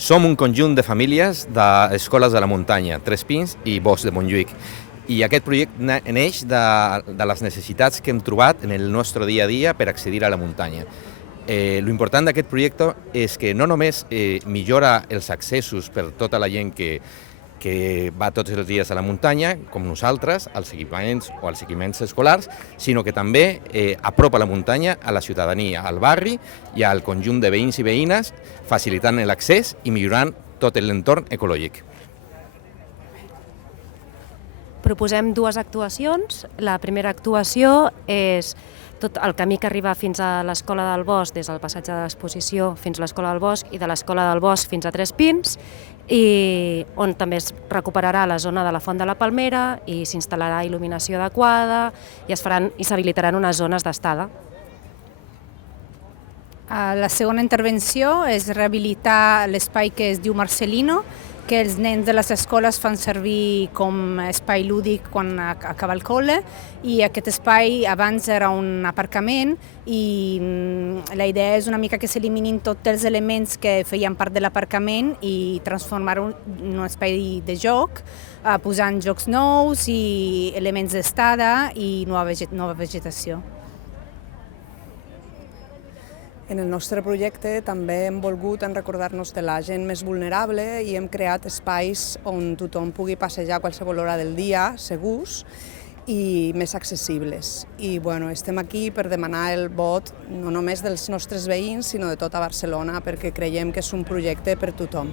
Som un conjunt de famílies d'escoles de la muntanya, Tres Pins i Bosc de Montjuïc. I aquest projecte neix de les necessitats que hem trobat en el nostre dia a dia per accedir a la muntanya. L'important d'aquest projecte és que no només millora els accessos per tota la gent que va tots els dies a la muntanya, com nosaltres, als equipaments escolars, sinó que també apropa la muntanya a la ciutadania, al barri i al conjunt de veïns i veïnes, facilitant l'accés i millorant tot l'entorn ecològic. Proposem dues actuacions. La primera actuació és tot el camí que arriba fins a l'Escola del Bosc, des del passatge de l'exposició fins a l'Escola del Bosc i de l'Escola del Bosc fins a Tres Pins, i on també es recuperarà la zona de la Font de la Palmera i s'instal·larà il·luminació adequada i s'habilitaran unes zones d'estada. La segona intervenció és rehabilitar l'espai que es diu Marcelino, que els nens de les escoles fan servir com espai lúdic quan acaba el col·le, i aquest espai abans era un aparcament i la idea és una mica que s'eliminin tots els elements que feien part de l'aparcament i transformar-ho en un espai de joc, posant jocs nous i elements d'estada i nova vegetació. En el nostre projecte també hem volgut recordar-nos de la gent més vulnerable i hem creat espais on tothom pugui passejar a qualsevol hora del dia, segurs i més accessibles. I estem aquí per demanar el vot no només dels nostres veïns, sinó de tota Barcelona, perquè creiem que és un projecte per tothom.